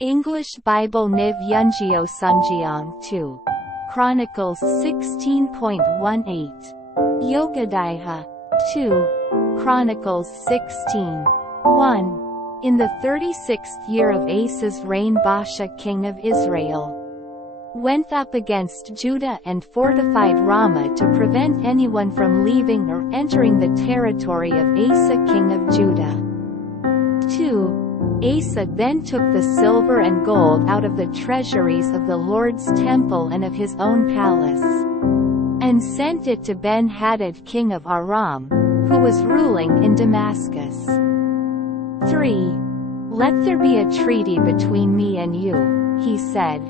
English Bible NIV 영어성경 2. Chronicles 16.18. Yogadiah 2. Chronicles 16:1. In the 36th year of Asa's reign, Baasha king of Israel went up against Judah and fortified Ramah to prevent anyone from leaving or entering the territory of Asa king of Judah. 2. Asa then took the silver and gold out of the treasuries of the Lord's temple and of his own palace, and sent it to Ben-Hadad king of Aram, who was ruling in Damascus. 3. Let there be a treaty between me and you, he said,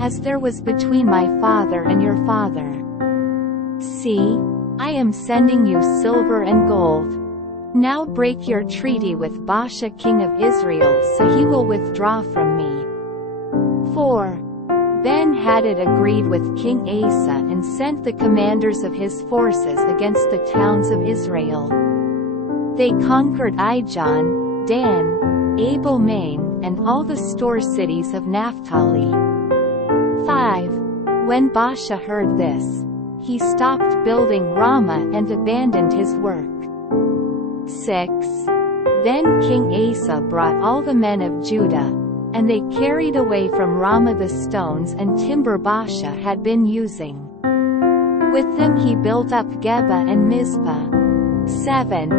as there was between my father and your father. See, I am sending you silver and gold. Now break your treaty with Baasha king of Israel, so he will withdraw from me. 4. Ben-Hadad agreed with King Asa and sent the commanders of his forces against the towns of Israel. They conquered Ijon, Dan, Abel-Maim, and all the store cities of Naphtali. 5. When Baasha heard this, he stopped building Ramah and abandoned his work. 6. Then King Asa brought all the men of Judah, and they carried away from Ramah the stones and timber Baasha had been using. With them he built up Geba and Mizpah. 7.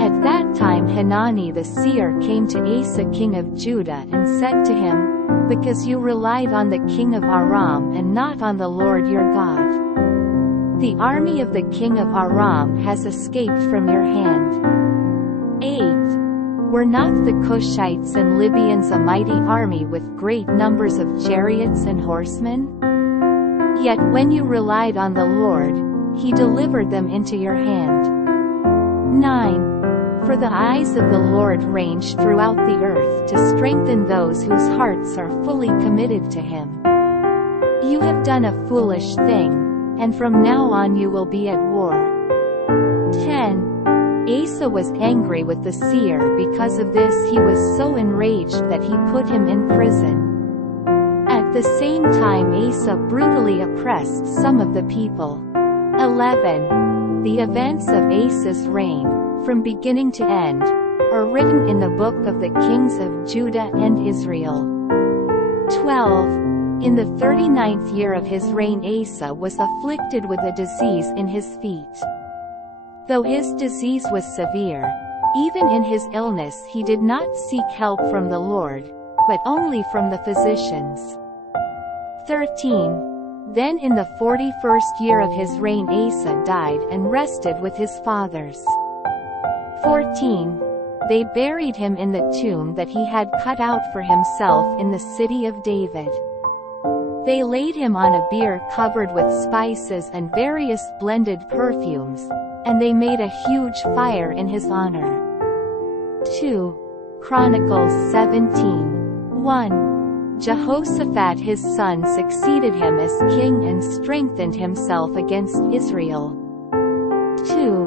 At that time Hanani the seer came to Asa king of Judah and said to him, because you relied on the king of Aram and not on the Lord your God, the army of the king of Aram has escaped from your hand. 8. Were not the Cushites and Libyans a mighty army with great numbers of chariots and horsemen? Yet when you relied on the Lord, he delivered them into your hand. 9. For the eyes of the Lord range throughout the earth to strengthen those whose hearts are fully committed to him. You have done a foolish thing, and from now on you will be at war. 10. Asa was angry with the seer. Because of this he was so enraged that he put him in prison. At the same time Asa brutally oppressed some of the people. 11. The events of Asa's reign, from beginning to end, are written in the book of the kings of Judah and Israel. 12. In the 39th year of his reign Asa was afflicted with a disease in his feet. Though his disease was severe, even in his illness he did not seek help from the Lord, but only from the physicians. 13. Then in the 41st year of his reign Asa died and rested with his fathers. 14. They buried him in the tomb that he had cut out for himself in the city of David. They laid him on a bier covered with spices and various blended perfumes, and they made a huge fire in his honor. 2. Chronicles 17:1. Jehoshaphat his son succeeded him as king and strengthened himself against Israel. 2.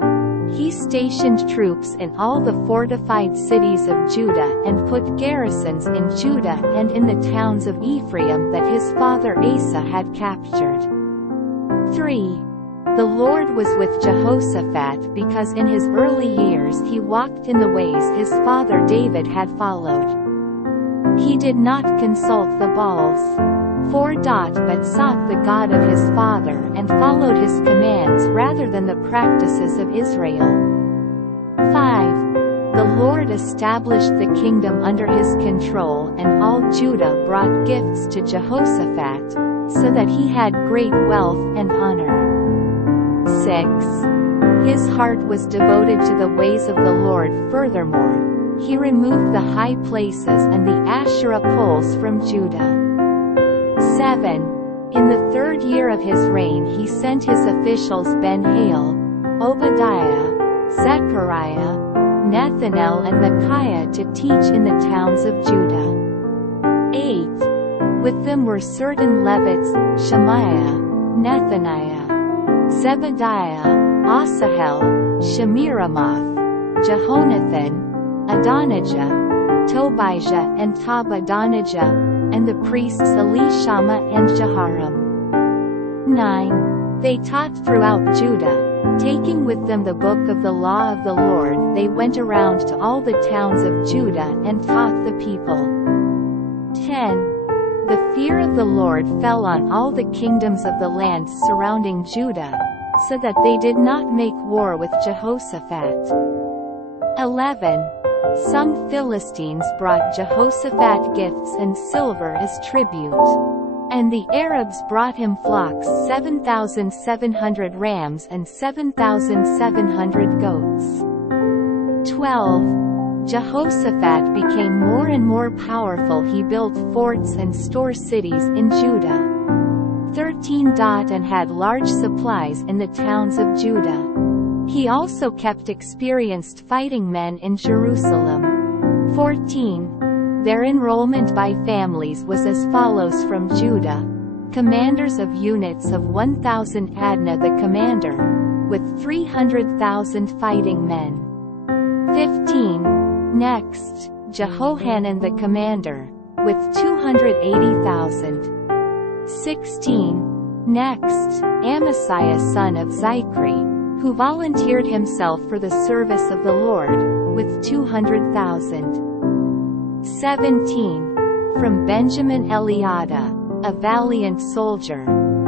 He stationed troops in all the fortified cities of Judah and put garrisons in Judah and in the towns of Ephraim that his father Asa had captured. 3. The Lord was with Jehoshaphat because in his early years he walked in the ways his father David had followed. He did not consult the Baals, but sought the God of his father and followed his commands rather than the practices of Israel. 5. The Lord established the kingdom under his control, and all Judah brought gifts to Jehoshaphat, so that he had great wealth and honor. 6. His heart was devoted to the ways of the Lord. Furthermore, he removed the high places and the Asherah poles from Judah. 7. In the 3rd year of his reign he sent his officials Ben-Hail, Obadiah, Zechariah, Nethanel and Micaiah to teach in the towns of Judah. 8. With them were certain Levites, Shemaiah, Nethaniah, Zebediah, Asahel, Shemiramoth, Jehonathan, Adonijah, Tobijah and Tabadonijah, and the priests Elishama and Jehoram. 9. They taught throughout Judah, taking with them the book of the law of the Lord. They went around to all the towns of Judah and taught the people. 10. The fear of the Lord fell on all the kingdoms of the lands surrounding Judah, so that they did not make war with Jehoshaphat. 11. Some Philistines brought Jehoshaphat gifts and silver as tribute. And the Arabs brought him flocks, 7,700 rams and 7,700 goats. 12. Jehoshaphat became more and more powerful. He built forts and store cities in Judah. 13. And had large supplies in the towns of Judah. He also kept experienced fighting men in Jerusalem. 14. Their enrollment by families was as follows from Judah. Commanders of units of 1,000 Adnah the commander, with 300,000 fighting men. 15. Next, Jehohanan the commander, with 280,000. 16. Next, Amasiah son of Zichri, who volunteered himself for the service of the Lord, with 200,000. 17. From Benjamin Eliada, a valiant soldier,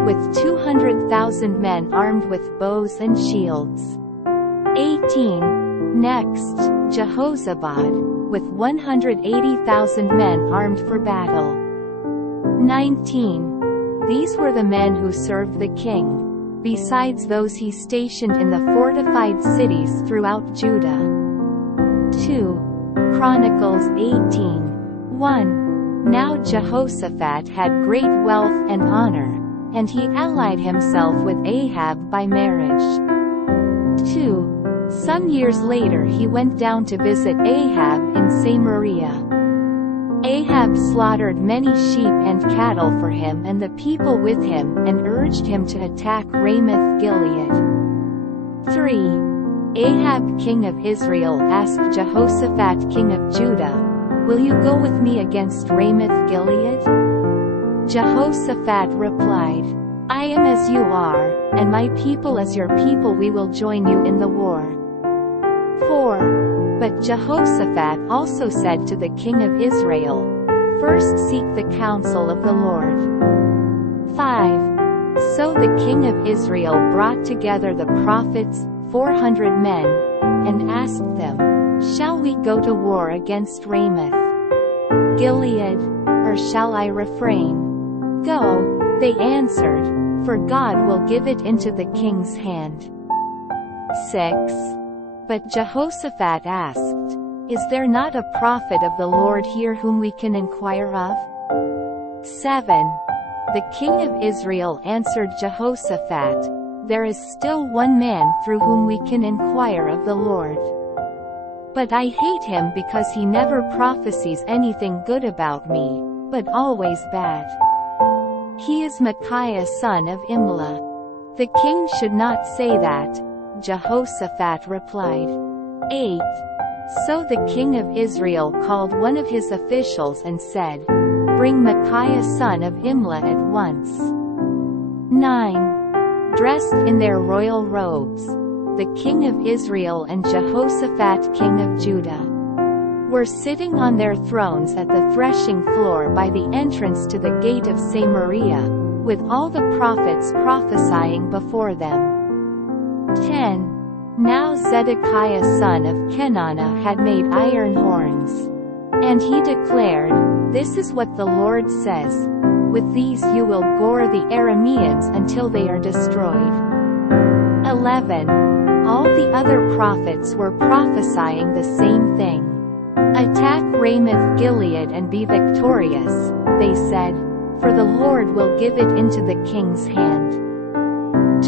with 200,000 men armed with bows and shields. 18. Next, Jehozabad, with 180,000 men armed for battle. 19. These were the men who served the king, besides those he stationed in the fortified cities throughout Judah. 2. Chronicles 18:1. Now Jehoshaphat had great wealth and honor, and he allied himself with Ahab by marriage. 2. Some years later he went down to visit Ahab in Samaria. Ahab slaughtered many sheep and cattle for him and the people with him, and urged him to attack Ramoth-Gilead. 3. Ahab king of Israel asked Jehoshaphat king of Judah, "Will you go with me against Ramoth-Gilead?" Jehoshaphat replied, "I am as you are, and my people as your people. We will join you in the war." 4. But Jehoshaphat also said to the king of Israel, "First seek the counsel of the Lord." 5. So the king of Israel brought together the prophets, 400 men, and asked them, "Shall we go to war against Ramoth-Gilead, or shall I refrain?" "Go," they answered, "for God will give it into the king's hand." 6. But Jehoshaphat asked, "Is there not a prophet of the Lord here whom we can inquire of?" 7. The king of Israel answered Jehoshaphat, "There is still one man through whom we can inquire of the Lord. But I hate him because he never prophesies anything good about me, but always bad. He is Micaiah son of Imlah." "The king should not say that," Jehoshaphat replied. 8. So the king of Israel called one of his officials and said, "Bring Micaiah son of Imlah at once." 9. Dressed in their royal robes, the king of Israel and Jehoshaphat king of Judah were sitting on their thrones at the threshing floor by the entrance to the gate of Samaria, with all the prophets prophesying before them. 10. Now Zedekiah son of Kenana had made iron horns. And he declared, "This is what the Lord says, with these you will gore the Arameans until they are destroyed." 11. All the other prophets were prophesying the same thing. "Attack Ramoth-Gilead and be victorious," they said, "for the Lord will give it into the king's hand."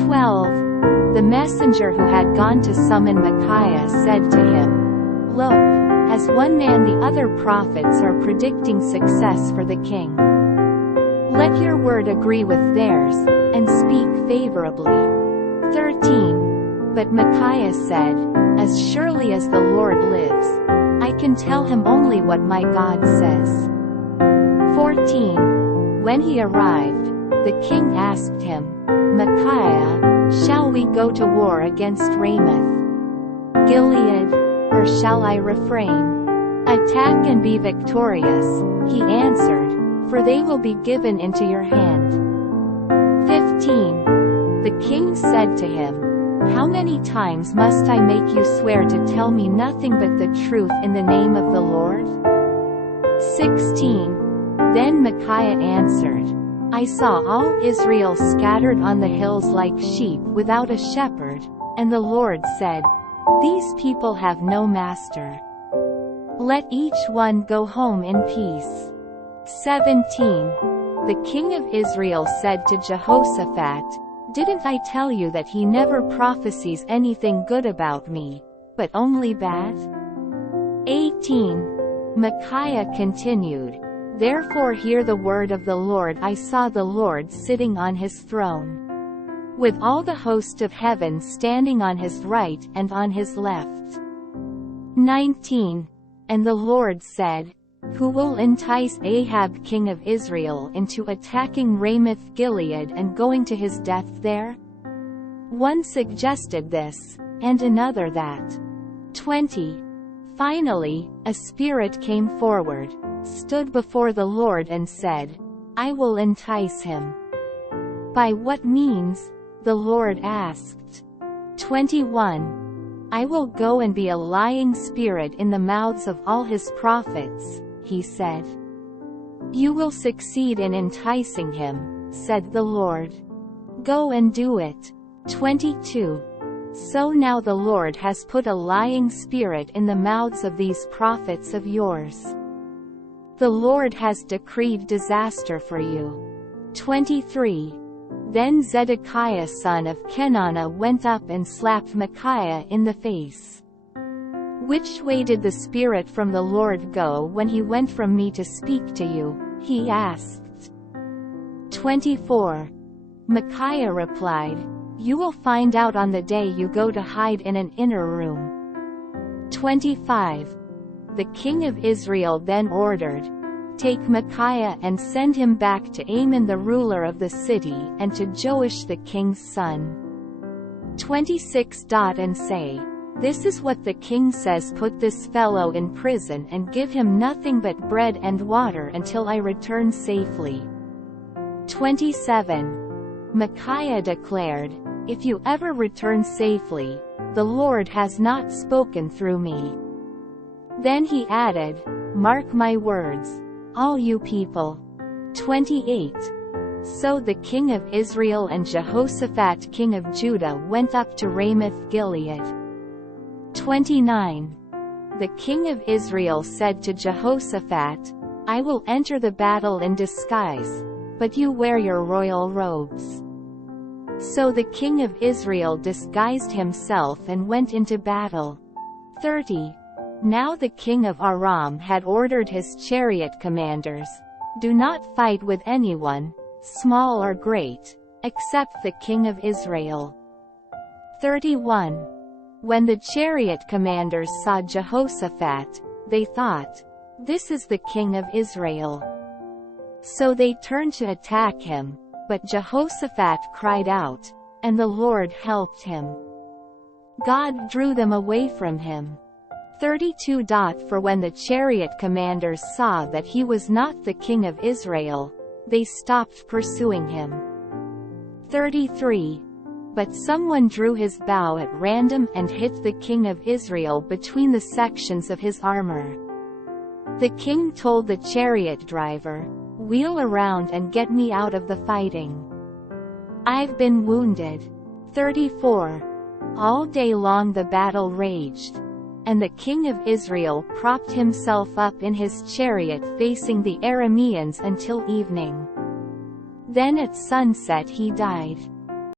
12. The messenger who had gone to summon Micaiah said to him, "Look, as one man the other prophets are predicting success for the king. Let your word agree with theirs, and speak favorably." 13. But Micaiah said, "As surely as the Lord lives, I can tell him only what my God says." 14. When he arrived, the king asked him, "Micaiah, shall we go to war against Ramoth Gilead, or shall I refrain? Attack and be victorious," he answered, "for they will be given into your hand." 15. The king said to him, "How many times must I make you swear to tell me nothing but the truth in the name of the Lord?" 16. Then Micaiah answered, "I saw all Israel scattered on the hills like sheep without a shepherd, and the Lord said, 'These people have no master. Let each one go home in peace.'" 17. The king of Israel said to Jehoshaphat, "Didn't I tell you that he never prophesies anything good about me, but only bad?" 18. Micaiah continued, "Therefore hear the word of the Lord. I saw the Lord sitting on his throne, with all the host of heaven standing on his right and on his left." 19. And the Lord said, "Who will entice Ahab king of Israel into attacking Ramoth Gilead and going to his death there?" One suggested this, and another that. 20. Finally, a spirit came forward, stood before the Lord and said, "I will entice him." "By what means?" the Lord asked. 21. "I will go and be a lying spirit in the mouths of all his prophets," he said. "You will succeed in enticing him," said the Lord. "Go and do it." 22. So now the Lord has put a lying spirit in the mouths of these prophets of yours. The Lord has decreed disaster for you. 23. Then Zedekiah son of Kenana went up and slapped Micaiah in the face. "Which way did the Spirit from the Lord go when he went from me to speak to you?" he asked. 24. Micaiah replied, "You will find out on the day you go to hide in an inner room." 25. The king of Israel then ordered, "Take Micaiah and send him back to Amon the ruler of the city and to Joash the king's son." 26. And say, "This is what the king says: put this fellow in prison and give him nothing but bread and water until I return safely." 27. Micaiah declared, "If you ever return safely, the Lord has not spoken through me." Then he added, "Mark my words, all you people." 28. So the king of Israel and Jehoshaphat king of Judah went up to Ramoth Gilead. 29. The king of Israel said to Jehoshaphat, "I will enter the battle in disguise, but you wear your royal robes." So the king of Israel disguised himself and went into battle. 30. Now the king of Aram had ordered his chariot commanders, "Do not fight with anyone, small or great, except the king of Israel." 31. When the chariot commanders saw Jehoshaphat, they thought, "This is the king of Israel." So they turned to attack him, but Jehoshaphat cried out, and the Lord helped him. God drew them away from him. 32. For when the chariot commanders saw that he was not the king of Israel, they stopped pursuing him. 33. But someone drew his bow at random and hit the king of Israel between the sections of his armor. The king told the chariot driver, "Wheel around and get me out of the fighting. I've been wounded." 34. All day long the battle raged, and the king of Israel propped himself up in his chariot facing the Arameans until evening. Then at sunset he died.